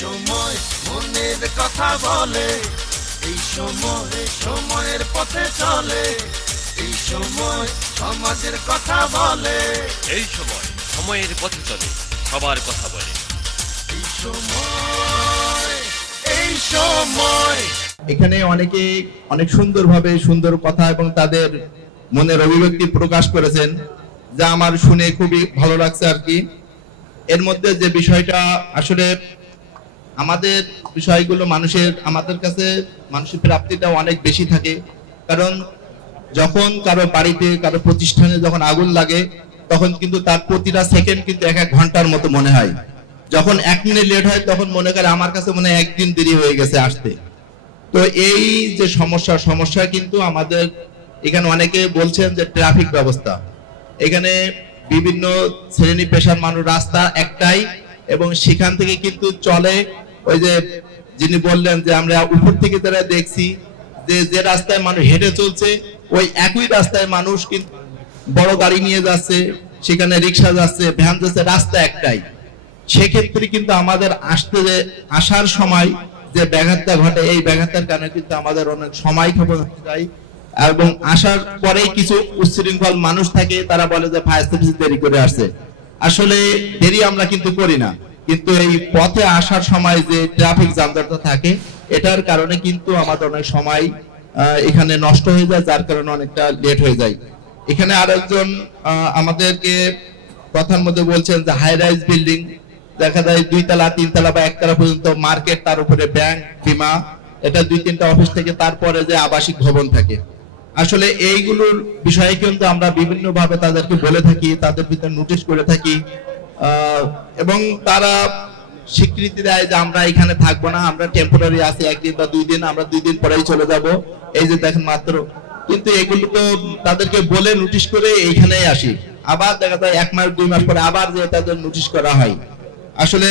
সময় মনের কথা বলে এই সময় সময়ের পথে চলে এই সময় সমাজের কথা বলে। এই সময় সময়ের পথে চলে সবার কথা বলে। এই সময় এই সময়। এখানে অনেকে অনেক সুন্দরভাবে সুন্দর কথা এবং তাদের মনের অভিব্যক্তি প্রকাশ করেছেন যা আমার শুনে খুবই ভালো লাগছে আর কি। এর মধ্যে যে বিষয়টা আসলে আমাদের বিষয়গুলো মানুষের, আমাদের কাছে মানুষের প্রাপ্তিটা অনেক বেশি থাকে। কারণ যখন কারও বাড়িতে, কারও প্রতিষ্ঠানে যখন আগুন লাগে, তখন কিন্তু তার প্রতিটা সেকেন্ড কিন্তু এক এক ঘণ্টার মতো মনে হয়। যখন এক মিনিট লেট হয়, তখন মনে করে আমার কাছে মনে হয় একদিন দেরি হয়ে গেছে আসতে। তো এই যে সমস্যা সমস্যা কিন্তু আমাদের এখানে অনেকে বলছেন যে ট্রাফিক ব্যবস্থা। এখানে বিভিন্ন শ্রেণি পেশার মানুষ রাস্তা একটাই এবং সেখান থেকে কিন্তু চলে ওই যে যিনি বললেন যে আমরা উপর থেকে যারা দেখছি যে যে রাস্তায় মানুষ হেঁটে চলছে, ওই একই রাস্তায় মানুষ কিন্তু বড় গাড়ি নিয়ে যাচ্ছে, সেখানে রিক্সা যাচ্ছে, ভ্যান যাচ্ছে, রাস্তা একটাই। সেক্ষেত্রে কিন্তু আমাদের আসতে যে, আসার সময় যে ব্যাঘাতটা ঘটে, এই ব্যাঘাতের কারণে কিন্তু আমাদের অনেক সময় খবর যায় এবং আসার পরেই কিছু উচ্ছৃঙ্খল মানুষ থাকে, তারা বলে যে ফায়ার সার্ভিস দেরি করে আসছে। আসলে দেরি আমরা কিন্তু করি না। কিন্তু এই পথে আসার সময় যে ট্রাফিক যানজটটা থাকে, এটার কারণে কিন্তু আমাদের অনেক সময় এখানে নষ্ট হয়ে যায়, যার কারণে অনেকটা লেট হয়ে যায়। এখানে আরেকজন আমাদেরকে কথার মধ্যে বলছেন যে হাই রাইজ বিল্ডিং দেখা যায় দুই তলা, তিন তলা বা একতলা পর্যন্ত মার্কেট তার উপরে ব্যাংক বিমা, এটা দুই তিনটা অফিস থেকে তারপরে যে আবাসিক ভবন থাকে। আসলে এইগুলোর বিষয়ে কিন্তু আমরা বিভিন্ন ভাবে তাদেরকে বলে থাকি, তাদের ভিতরে নোটিশ করে থাকি। এবং তারা স্বীকৃতি দেয় যে আমরা এখানে থাকব না, আমরা টেম্পোরারি আছি, একদিন বা দুই দিন, আমরা দুই দিন পরেই চলে যাব। এই যে দেখেন মাত্র, কিন্তু এগুলো তো তাদেরকে বলে নোটিশ করে এইখানেই আসি। আবার দেখা যায় এক মাস, দুই মাস পরে আবার যে তাদের নোটিশ করা হয়। আসলে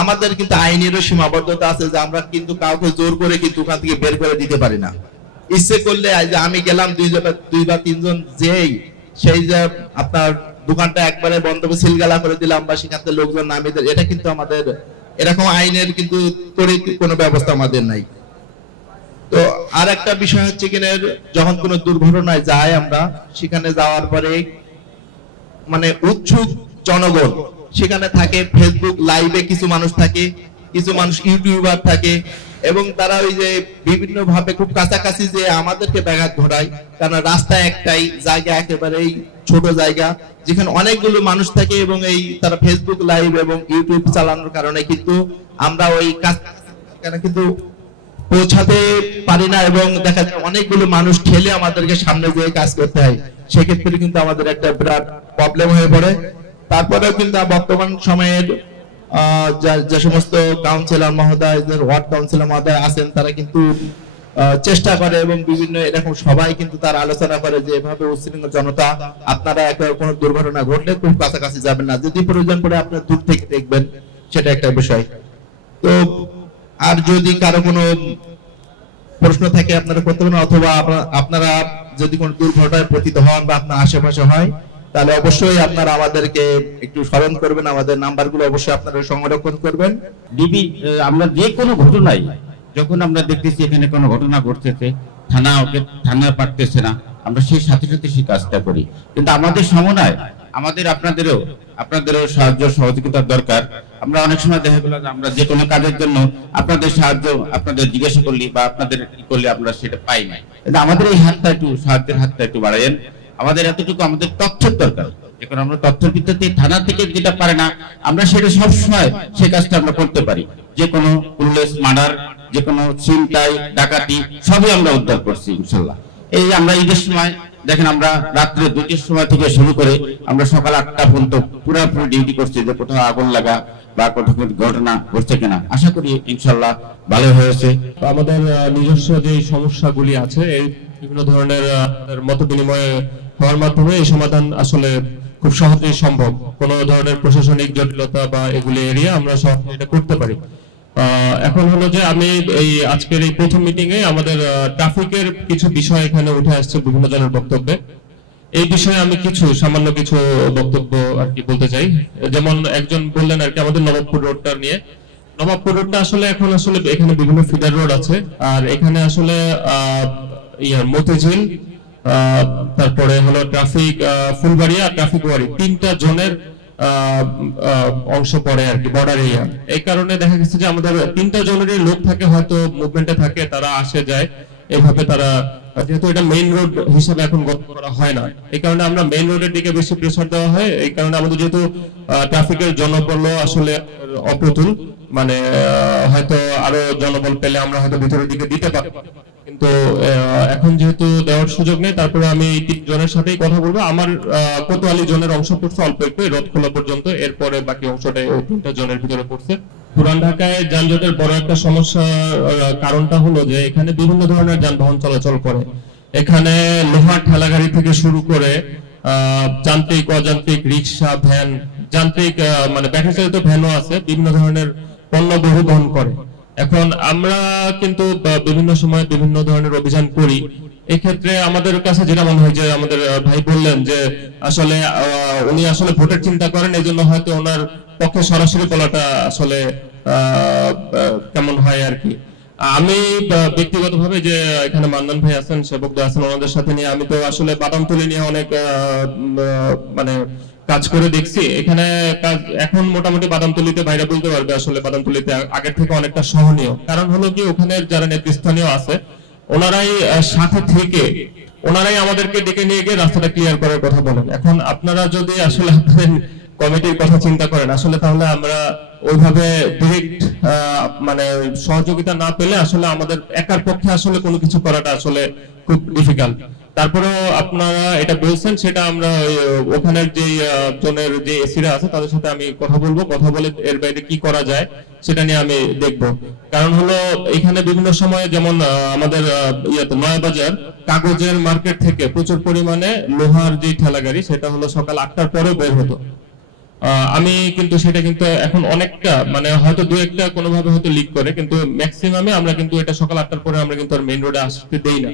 আমাদের কিন্তু আইনেরও সীমাবদ্ধতা আছে যে আমরা কিন্তু কাউকে জোর করে কিন্তু ওখান থেকে বের করে দিতে পারি না। ইচ্ছে করলে আমি গেলাম দুই বা তিনজন যেই, সেই যে আপনার দোকানটা একবারে বন্ধ করে সিলগালা করে দিলাম বা সেখান থেকে লোকজন নামিয়ে দিল। এটা কিন্তু আমাদের এরকম আইনের কিন্তু তড়িৎ কোনো ব্যবস্থা আমাদের নাই। তো আর একটা বিষয় হচ্ছে কিনা যখন কোনো দুর্ঘটনায় যায় আমরা, সেখানে যাওয়ার পরে মানে উৎসুক জনগণ, সেখানে থাকে ফেসবুক লাইভে কিছু মানুষ থাকে, কিছু মানুষ ইউটিউবার থাকে এবং তারা ওই যে বিভিন্ন ভাবে খুব কাছাকাছি যে আমাদেরকে ব্যাঘাত ঘটায়, কারণ রাস্তা একটাই, জায়গা একেবারেই ছোট জায়গা, যেখানে অনেকগুলো মানুষ থাকে এবং এই তারা ফেসবুক লাইভ এবং ইউটিউব চালানোর কারণে কিন্তু আমরা ওই কিন্তু পৌঁছাতে পারি না এবং দেখা যায় অনেকগুলো মানুষ ঠেলে আমাদেরকে সামনে দিয়ে কাজ করতে হয়। সেক্ষেত্রে কিন্তু আমাদের একটা বিরাট প্রবলেম হয়ে পড়ে। তারপরেও কিন্তু বর্তমান সময়ের যা- সমস্ত কাউন্সিলর মহোদয় ওয়ার্ড কাউন্সিলর মহোদয় আছেন, তারা কিন্তু চেষ্টা করে এবং বিভিন্ন এরকম সবাই কিন্তু তার আলোচনা করে যে এভাবে উচ্ছৃঙ্খল জনতা, আপনারা একটা কোনো দুর্ঘটনা ঘটলে খুব কাছাকাছি যাবেন না। যদি প্রয়োজন পড়ে আপনার দূর থেকে দেখবেন, সেটা একটা বিষয়। তো, আর যদি কারও কোনো প্রশ্ন থাকে আপনারা করতে পারেন, অথবা আপনারা যদি কোনো দুর্ঘটনায় পতিত হন বা আপনার আশেপাশে হয় তাহলে অবশ্যই আপনারা আমাদেরকে একটু স্মরণ করবেন, আমাদের নাম্বারগুলো অবশ্যই আপনারা সংরক্ষণ করবেন। ডিবি আমরা যে কোনো ঘটনায়, যখন আমরা দেখতেছি এখানে কোনো ঘটনা ঘটতেছে, থানা ওকে, থানা পারতেছে না, আমরা সেই সাথে সাথে সেই কাজটা করি। কিন্তু আমাদের সমন্বয়, আমাদের আপনাদেরও আপনাদেরও সাহায্য, সহযোগিতার দরকার। আমরা অনেক সময় দেখা গেল আমরা যে কোনো কাজের জন্য আপনাদের সাহায্য, আপনাদের জিজ্ঞাসা করলি বা আপনাদের কি করলে আমরা সেটা পাই না। কিন্তু আমাদের এই হাতটা একটু, সাহায্যের হাতটা একটু বাড়াইন আমাদের এতটুকু আমাদের তথ্যের দরকার। এখন আমরা তথ্যের ভিত্তিতে থানা থেকে যেটা পারে না, আমরা সেটা সব সময় সেই কাজটা আমরা করতে পারি। যে কোনো পুলিশ, মার্ডার, যে কোনো ছিনতাই, ডাকাতি, সবই আমরা উদ্ধার করছি, ইনশাল্লাহ। এই আমরা ঈদের সময়, দেখেন আমরা রাত্রে দুটির সময় থেকে শুরু করে আমরা সকাল আটটা পর্যন্ত পুরোপুরি ডিউটি করছি যে কোথাও আগুন লাগা বা কোথাও কোনো ঘটনা ঘটছে কিনা। আশা করি ইনশাল্লাহ ভালো হয়েছে। আমাদের নিজস্ব যে সমস্যাগুলি আছে, এই বিভিন্ন ধরনের মত বিনিময় হওয়ার মাধ্যমে এই সমাধান আসলে খুব সহজেই সম্ভব। কোনো ধরনের প্রশাসনিক জটিলতা বা এগুলি এড়িয়ে আমরা সহজে এটা করতে পারি। এখন হলো যে আমি এই আজকের এই প্রথম মিটিং এ আমাদের ট্রাফিকের কিছু বিষয় এখানে উঠে আসছে বিভিন্ন জনের বক্তব্যে। এই বিষয়ে আমি কিছু সামান্য কিছু বক্তব্য আর কি বলতে চাই। যেমন একজন বললেন আর কি আমাদের নবাবপুর রোডটা নিয়ে। নবাবপুর রোডটা আসলে এখন আসলে এখানে বিভিন্ন ফিডার রোড আছে। আর এখানে আসলে আহ, ইয়ার মতিঝিল তারপরে হলো ট্রাফিক ফুলবাড়িয়া ট্রাফিক ওয়ারি তিনটা জোনের অংশ পড়ে আর কি বর্ডার এরিয়া এই কারণে দেখা গেছে যে আমাদের তিনটা জনেরই লোক থাকে, হয়তো মুভমেন্টে থাকে, তারা আসে, যায়। এভাবে তারা, যেহেতু এটা মেইন রোড হিসাবে এখন গণ্য করা হয় না। এই কারণে আমরা মেইন রোডের দিকে বেশি প্রেসার দেওয়া হয়। এই কারণে আমাদের যেহেতু ট্রাফিকের জনবল আসলে অপ্রতুল মানে হয়তো আরও জনবল পেলে আমরা হয়তো ভিতরের দিকে দিতে পারব। কিন্তু এখন যেহেতু দেওয়ার সুযোগ নেই, তারপরে আমি এই তিন জনের সাথেই কথা বলব। আমার কোতোয়ালি জনের অংশ পড়ছে অল্প একটু রথ খোলা পর্যন্ত, এরপরে বাকি অংশটা ওই তিনটা জনের ভিতরে পড়ছে। পুরান ঢাকায় যানজটের বড় একটা সমস্যা কারণটা হলো যে এখানে বিভিন্ন ধরনের যানবাহন চলাচল করে। এখানে লোহার ঠেলাগাড়ি থেকে শুরু করে যান্ত্রিক, অযান্ত্রিক, রিক্সা, ভ্যান, যান্ত্রিক মানে ব্যাটারি চালিত ভ্যানও আছে, বিভিন্ন ধরনের পণ্য বহু বহন করে। এখন আমরা কিন্তু বিভিন্ন সময় বিভিন্ন ধরনের অভিযান করি। এক্ষেত্রে আমাদের কাছে যেটা মনে হয় যে আমাদের ভাই বললেন যে আসলে উনি আসলে ভোটের চিন্তা করেন এই জন্য হয়তো ওনার পক্ষে সরাসরি বলাটা আসলে কেমন হয় আর কি। আমি আহ, ব্যক্তিগতভাবে যে এখানে মান্নান ভাই আছেন সেবক আছেন ওনাদের সাথে নিয়ে আমি তো আসলে বাদাম তুলি নিয়ে অনেক মানে কাজ করে দেখছি। এখানে কাজ এখন মোটামুটি বাদামতলিতে বাইরে বলতে পারবে আসলে বাদামতলিতে আগের থেকে অনেকটা সহনীয়। কারণ হলো কি, ওখানে যারা নেতৃস্থানীয় আছে, ওনারাই সাথে থেকে ওনারাই আমাদেরকে ডেকে নিয়ে গিয়ে রাস্তাটা ক্লিয়ার করার কথা বলেন। এখন আপনারা যদি আসলে আপনাদের কমিটির কথা চিন্তা করেন, আসলে তাহলে আমরা ওইভাবে ডিরেক্ট মানে সহযোগিতা না পেলে আসলে আমাদের একার পক্ষে আসলে কোনো কিছু করাটা আসলে খুব ডিফিকাল্ট তারপরেও আপনারা এটা বলছেন, সেটা আমরা ওখানের যে জনের যে এসিরা আছে, তাদের সাথে আমি কথা বলব। কথা বলে এর বাইরে কি করা যায়, সেটা নিয়ে আমি দেখব। কারণ হলো, এখানে বিভিন্ন সময়ে যেমন আমাদের ইয়েতে নয়াবাজার, কাগজের মার্কেট থেকে প্রচুর পরিমাণে লোহার যে ঠেলা গাড়ি, সেটা হলো সকাল আটটার পরে বের হতো। আমি কিন্তু সেটা কিন্তু এখন অনেকটা মানে হয়তো দু একটা কোনোভাবে হয়তো লিক করে, কিন্তু ম্যাক্সিমামে আমরা কিন্তু এটা সকাল আটটার পরে আমরা কিন্তু আর মেইন রোডে আসতে দেই না।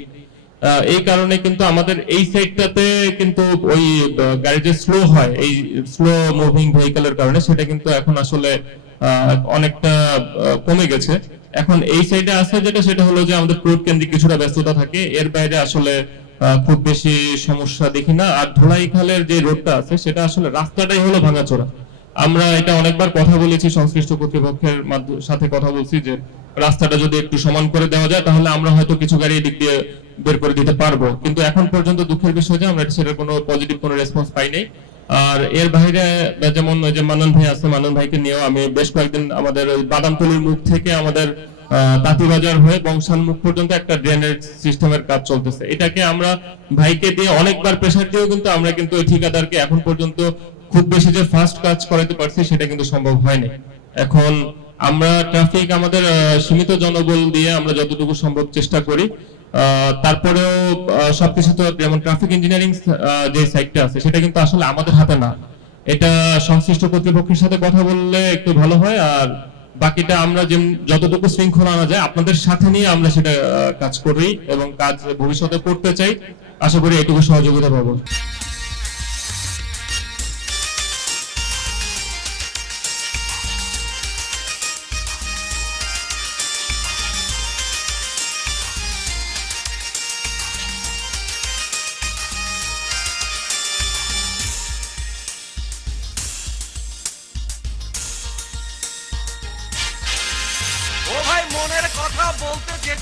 এই কারণে কিন্তু আমাদের এই সাইডটাতে কিন্তু ওই গাড়ি যে স্লো হয়, এই স্লো মুভিং ভেহিকলের কারণে সেটা কিন্তু এখন আসলে অনেকটা কমে গেছে। এখন এই সাইডে আছে যেটা, সেটা হলো যে আমাদের প্রোড কেন্দ্রিক কিছুটা ব্যস্ততা থাকে। এর বাইরে আসলে খুব বেশি সমস্যা দেখি না। আর ধোলাই খালের যে রোডটা আছে, সেটা আসলে রাস্তাটাই হলো ভাঙাচোরা। আমরা এটা অনেকবার কথা বলেছি সংশ্লিষ্ট কর্তৃপক্ষের সাথে কথা বলছি যে রাস্তাটা যদি একটু সমান করে দেওয়া যায়, তাহলে আমরা হয়তো কিছু গাড়ি এদিক দিয়ে বের করে দিতে পারব। কিন্তু এখন পর্যন্ত দুঃখের বিষয় যে, আমরা সেটার কোনো পজিটিভ কোনো রেসপন্স পাই নাই আর এর বাইরে যেমন ওই যে মানন ভাই আছে মানন ভাইকে নিয়েও আমি বেশ কয়েকদিন আমাদের বাদামতলির মুখ থেকে আমাদের তাঁতিবাজার হয়ে বংশাল মুখ পর্যন্ত একটা ড্রেনেজ সিস্টেমের কাজ চলতেছে। এটাকে আমরা ভাইকে দিয়ে অনেকবার প্রেসার দিয়েও কিন্তু আমরা কিন্তু ওই ঠিকাদারকে এখন পর্যন্ত খুব বেশি যে ফাস্ট কাজ করাতে পারছি, সেটা কিন্তু সম্ভব হয়নি। এখন আমরা ট্রাফিক আমাদের সীমিত জনবল দিয়ে আমরা যতটুকু সম্ভব চেষ্টা করি। তারপরেও সবকিছু তো যেমন ট্রাফিক ইঞ্জিনিয়ারিং যে সাইটটা আছে, সেটা কিন্তু আসলে আমাদের হাতে না। এটা সংশ্লিষ্ট কর্তৃপক্ষের সাথে কথা বললে একটু ভালো হয়, আর বাকিটা আমরা যেম- যতটুকু শৃঙ্খলা আনা যায়, আপনাদের সাথে নিয়ে আমরা সেটা কাজ করি এবং কাজ ভবিষ্যতে করতে চাই। আশা করি এটুকু সহযোগিতা পাবো।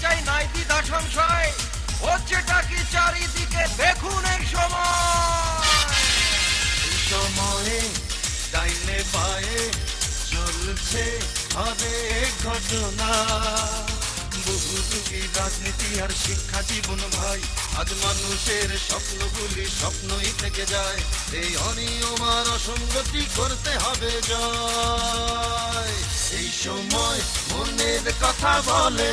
চাই নাই দ্বিধা সংশয় হচ্ছেটা কি চারিদিকে দেখুন এই সময়। সময়ে ডাইনে পায়ে চলছে হরেক ঘটনা। বহু যুগী রাজনীতি আর শিক্ষা জীবন ভাই, আজ মানুষের স্বপ্নগুলি স্বপ্নই থেকে যায়। এই অনিয়ম আর অসঙ্গতি করতে হবে জয়। এই সময় মনের কথা বলে